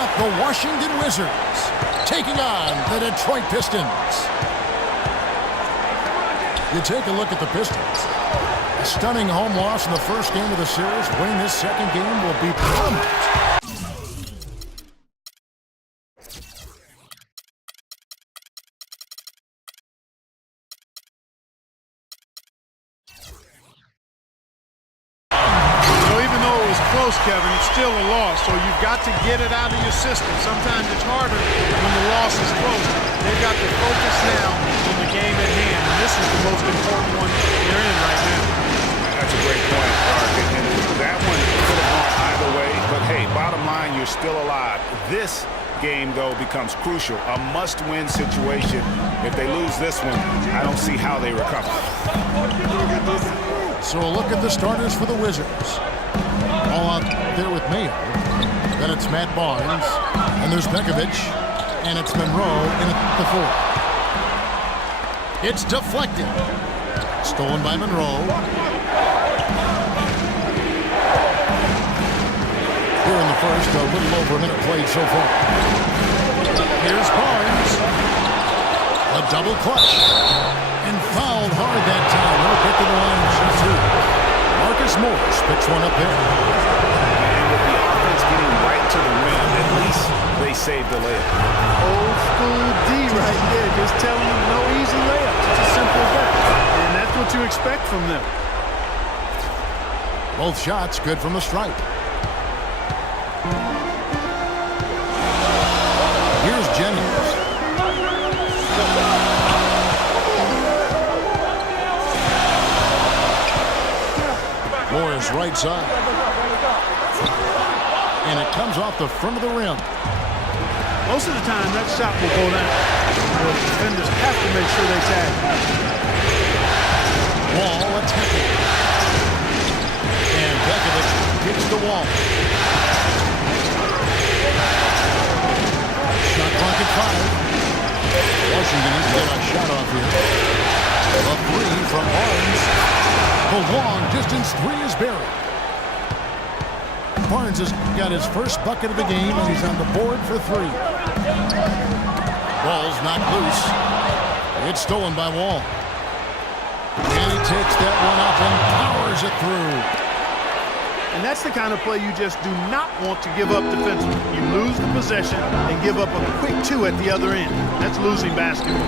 got the Washington Wizards taking on the Detroit Pistons. You take a look at the Pistons. A stunning home loss in the first game of the series. Winning this second game will be paramount. Kevin, it's still a loss, so you've got to get it out of your system. Sometimes it's harder when the loss is close. They've got to focus now on the game at hand, and this is the most important one they're in right now. That's a great point, Mark, and that one could have gone either way, but hey, bottom line, you're still alive. This game, though, becomes crucial, a must-win situation. If they lose this one, I don't see how they recover. So a look at the starters for the Wizards. All out there with Mayo. Then it's Matt Barnes. And there's Bekovic. And it's Monroe in at the four. It's deflected. Stolen by Monroe. Here in the first, a little over a minute played so far. Here's Barnes. A double clutch. And fouled hard that time. No pick to the line. Shoot through. Marcus Morris picks one up there. And with the offense getting right to the rim, at least they saved the layup. Old school D right there, just telling them no easy layups. It's as simple as that. And that's what you expect from them. Both shots good from the stripe. Here's Jennings. Morris right side. And it comes off the front of the rim. Most of the time, that shot will go down. The defenders have to make sure they tag. Wall attacking. And Bekovic hits the wall. Shot clock at 5. Washington needs to get a shot off here. A three from Barnes. The long-distance three is buried. Barnes has got his first bucket of the game, and he's on the board for 3. Ball's knocked loose. It's stolen by Wall. And he takes that one up and powers it through. And that's the kind of play you just do not want to give up defensively. You lose the possession and give up a quick 2 at the other end. That's losing basketball.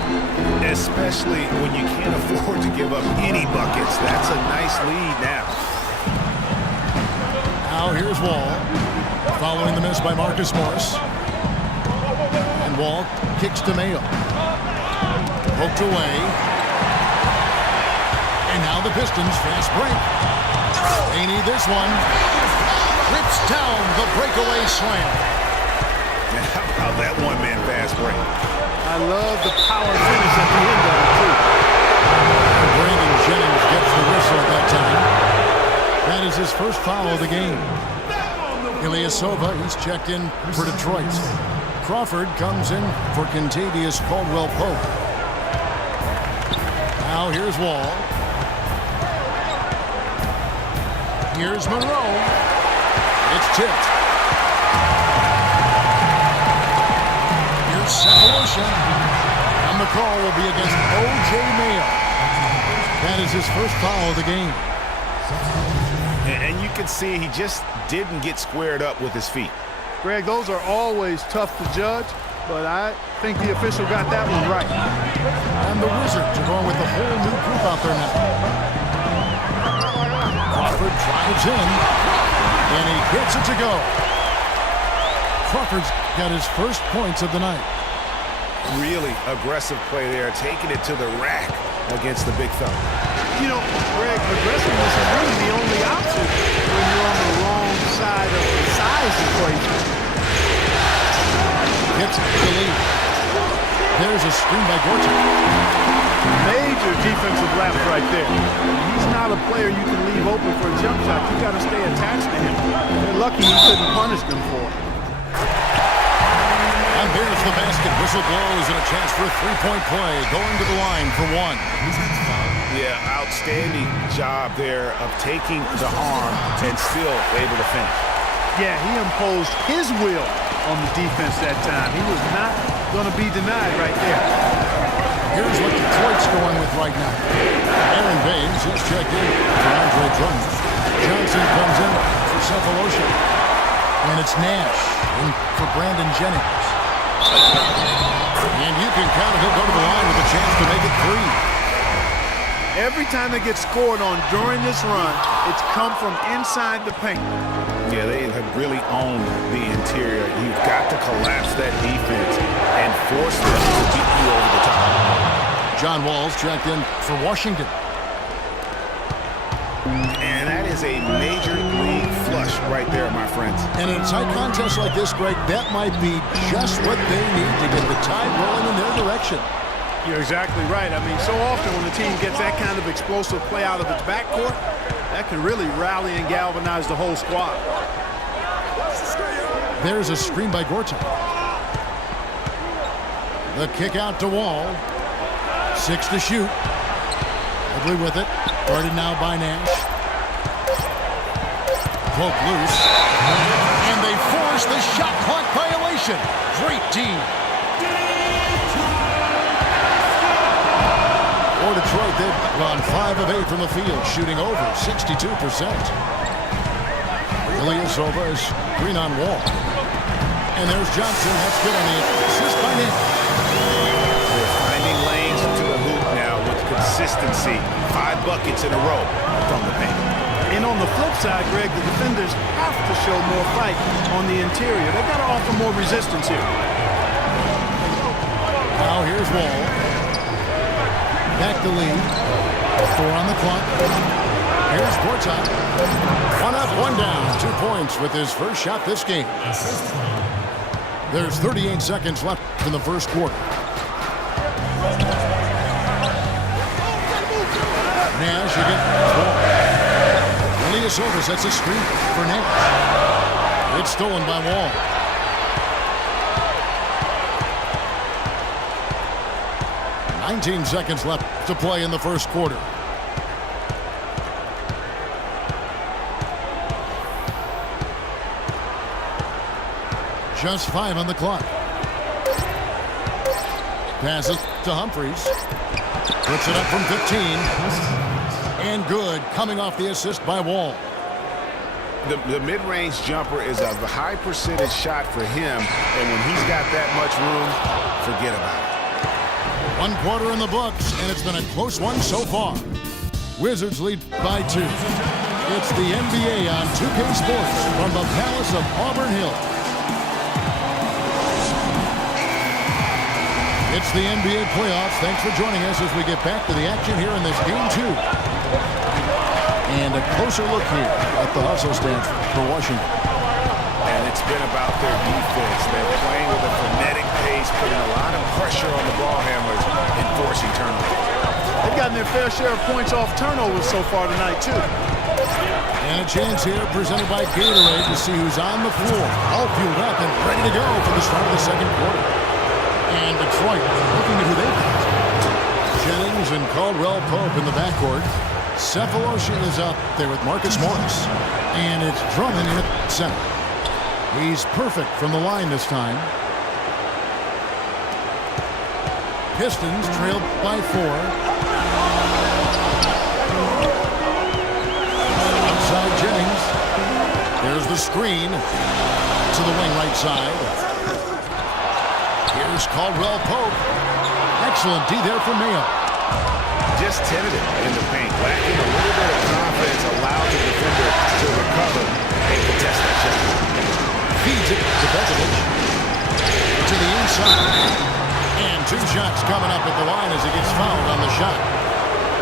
Especially when you can't afford to give up any buckets. That's a nice lead now. Now here's Wall. Following the miss by Marcus Morris. And Wall kicks to Mayo. Poked away. And now the Pistons fast break. They need this one. Rips down the breakaway slam. And how about that one-man fast break? I love the power finish at the end of it, too. Brandon Jennings gets the whistle at that time. That is his first foul of the game. Ilyasova, he's checked in for Detroit. Crawford comes in for Kentavious Caldwell-Pope. Now here's Wall. Here's Monroe. It's tipped. Here's Separation. And the call will be against O.J. Mayo. That is his first foul of the game. And you can see he just didn't get squared up with his feet. Greg, those are always tough to judge, but I think the official got that one right. And the Wizards are going with a whole new group out there now. Crawford drives in, and he gets it to go. Crawford's got his first points of the night. Really aggressive play there, taking it to the rack against the big fella. You know, Greg, aggressiveness is really the only option when you're on the wrong side of the size equation. Gets the lead. There's a screen by Gortat. Major defensive lapse right there. He's not a player you can leave open for a jump shot. You got to stay attached to him. They're lucky he couldn't punish them for it. And there's the basket. Whistle blows and a chance for a three-point play. Going to the line for 1. Yeah, outstanding job there of taking the harm and still able to finish. Yeah, he imposed his will on the defense that time. He was not going to be denied right there. Here's what Detroit's going with right now. Aaron Baines, he's checked in for Andre Drummond. Johnson comes in for Cephalosha. And it's Nash in for Brandon Jennings. And you can count it. He'll go to the line with a chance to make it 3. Every time they get scored on during this run, it's come from inside the paint. Yeah, they have really owned the interior. You've got to collapse that defense and force them to beat you over the top. John Wall's checked in for Washington. And that is a major league flush right there, my friends. And in a tight contest like this, Greg, that might be just what they need to get the tide rolling in their direction. You're exactly right. I mean, so often when the team gets that kind of explosive play out of its backcourt, that can really rally and galvanize the whole squad. There's a screen by Gortat. The kick out to Wall. 6 to shoot. Ugly with it. Guarded now by Nash. Poke loose. And they force the shot clock violation. Great team. For Detroit, they've gone 5 of 8 from the field, shooting over 62%. Ilyasova is green on Wall. And there's Johnson. That's good on the assist by Nash. They're finding lanes to the hoop now with consistency. 5 buckets in a row from the paint. And on the flip side, Greg, the defenders have to show more fight on the interior. They've got to offer more resistance here. Now here's Wall. Back to lead. 4 on the clock. Here's Gortat. 1 up, 1 down. 2 points with his first shot this game. There's 38 seconds left in the first quarter. Nash again. Wall. Ilyasova sets a screen for Nash. It's stolen by Wall. Seconds left to play in the first quarter. Just 5 on the clock. Passes to Humphries. Puts it up from 15. And good, coming off the assist by Wall. The mid-range jumper is a high percentage shot for him, and when he's got that much room, forget about it. 1 quarter in the books, and it's been a close one so far. Wizards lead by 2. It's the NBA on 2K Sports from the Palace of Auburn Hill. It's the NBA playoffs. Thanks for joining us as we get back to the action here in this Game 2. And a closer look here at the hustle stance for Washington. And it's been about their defense. They're playing with a frenetic pace, putting a lot of pressure on the ball handlers and forcing turnovers. They've gotten their fair share of points off turnovers so far tonight, too. And a chance here presented by Gatorade to see who's on the floor. All fueled up and ready to go for the start of the second quarter. And Detroit looking at who they've got. Jennings and Caldwell Pope in the backcourt. Cephalosha is up there with Marcus Morris. And it's Drummond in at center. He's perfect from the line this time. Pistons trailed by 4. Outside Jennings. There's the screen to the wing right side. Here's Caldwell Pope. Excellent D there for Mayo. Just tentative in the paint, lacking a little bit of confidence, allowed the defender to recover and contest that shot. Feeds it to Begovic. To the inside. And 2 shots coming up at the line as he gets fouled on the shot.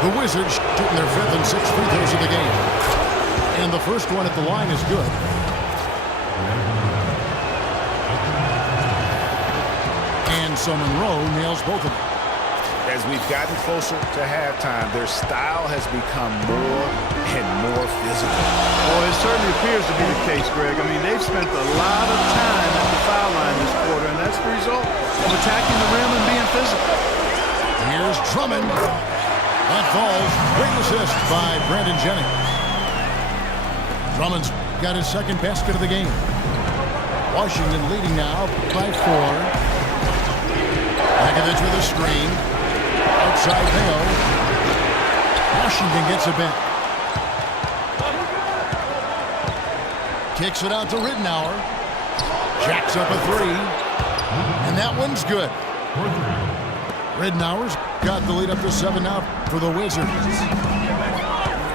The Wizards shooting their 5th and 6th free throws of the game. And the first one at the line is good. And so Monroe nails both of them. As we've gotten closer to halftime, their style has become more and more physical. Well, it certainly appears to be the case, Greg. I mean, they've spent a lot of time at the foul line this quarter, and that's the result of attacking the rim and being physical. Here's Drummond. That falls. Great assist by Brandon Jennings. Drummond's got his 2nd basket of the game. Washington leading now by 4. Begovic with a screen. Outside Mayo. Washington gets it back. Kicks it out to Ridnour. Jacks up a 3. And that one's good. Ridnour's got the lead up to 7 now for the Wizards.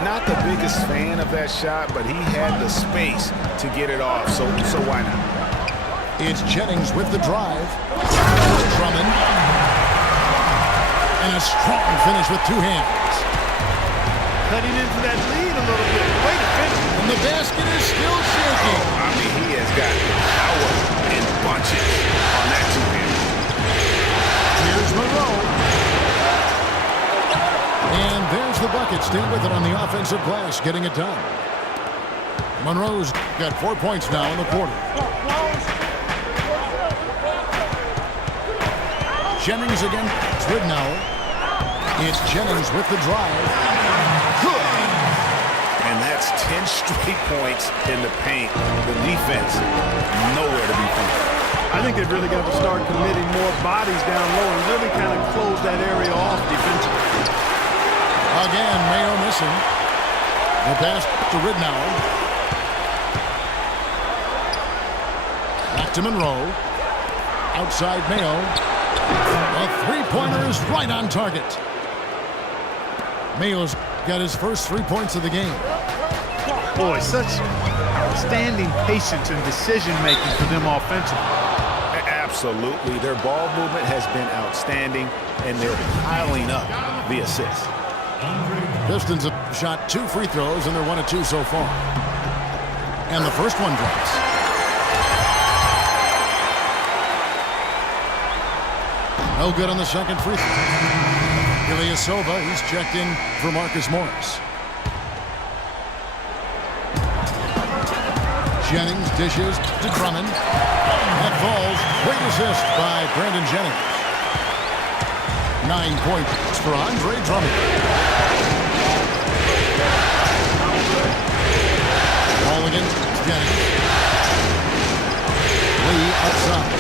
Not the biggest fan of that shot, but he had the space to get it off, so why not? It's Jennings with the drive. Drummond. And a strong finish with 2 hands. Cutting into that lead a little bit. Way to finish. And the basket is still shaking. I mean, he has got power in bunches on that 2-hander. Here's Monroe. And there's the bucket. Stay with it on the offensive glass, getting it done. Monroe's got 4 points now in the quarter. Jennings again. It's Ridnour. It's Jennings with the drive. Good. And that's 10 straight points in the paint. The defense, nowhere to be found. I think they've really got to start committing more bodies down low and really kind of close that area off defensively. Again, Mayo missing. The pass to Ridnour. Back to Monroe. Outside Mayo. A 3-pointer is right on target. Mayo's got his first 3 points of the game. Boy, such outstanding patience and decision-making for them offensively. Absolutely. Their ball movement has been outstanding, and they're piling up the assists. Pistons have shot 2 free throws, and they're 1 of 2 so far. And the first one drops. No good on the second free throw. Ilyasova, he's checked in for Marcus Morris. Jennings dishes to Drummond. That falls. Great assist by Brandon Jennings. 9 points for Andre Drummond. Ball against Jennings. Lee outside.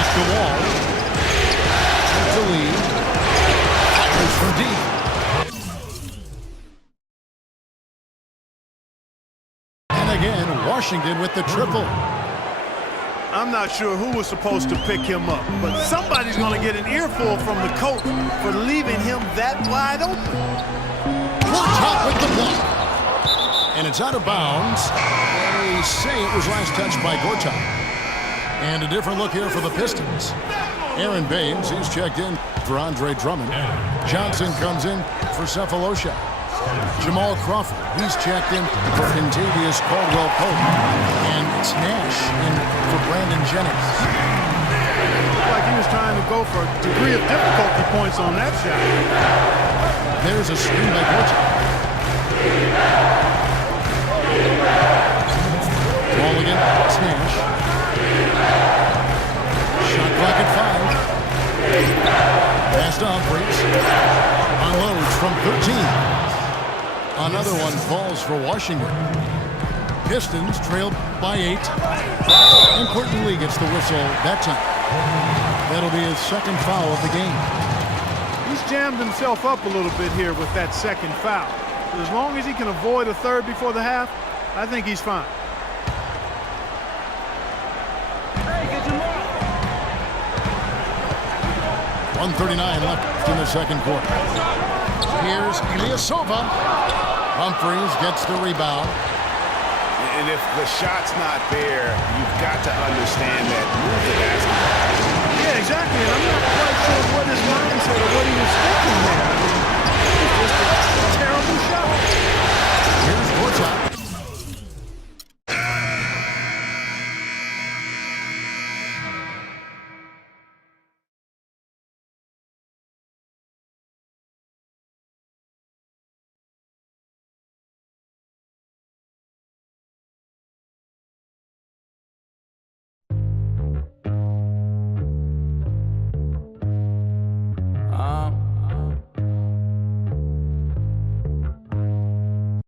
At the wall. To Lee. Fires from deep. And again, Washington with the triple. I'm not sure who was supposed to pick him up, but somebody's going to get an earful from the coach for leaving him that wide open. Top with the block. And it's out of bounds. They say it was last touched by Gortat. And a different look here for the Pistons. Aaron Baines, he's checked in for Andre Drummond. Johnson comes in for Cephalosha. Jamal Crawford, he's checked in for Kentavious Caldwell-Pope. And it's Nash in for Brandon Jennings. Looked like he was trying to go for a degree of difficulty points on that shot. There's a screen by Gortat. Ball again, it's Nash. Shot clock at 5. Pass to Humphries. Unloads from 13. Another one falls for Washington. Pistons trail by 8. And Courtney Lee gets the whistle that time. That'll be his second foul of the game. He's jammed himself up a little bit here with that second foul. But as long as he can avoid a third before the half, I think he's fine. 1:39 left in the second quarter. Here's Ilyasova. Humphries gets the rebound. And if the shot's not there, you've got to understand that move the basketball. Yeah, exactly. And I'm not quite sure what his mindset or what he was thinking there. I mean, it was just a terrible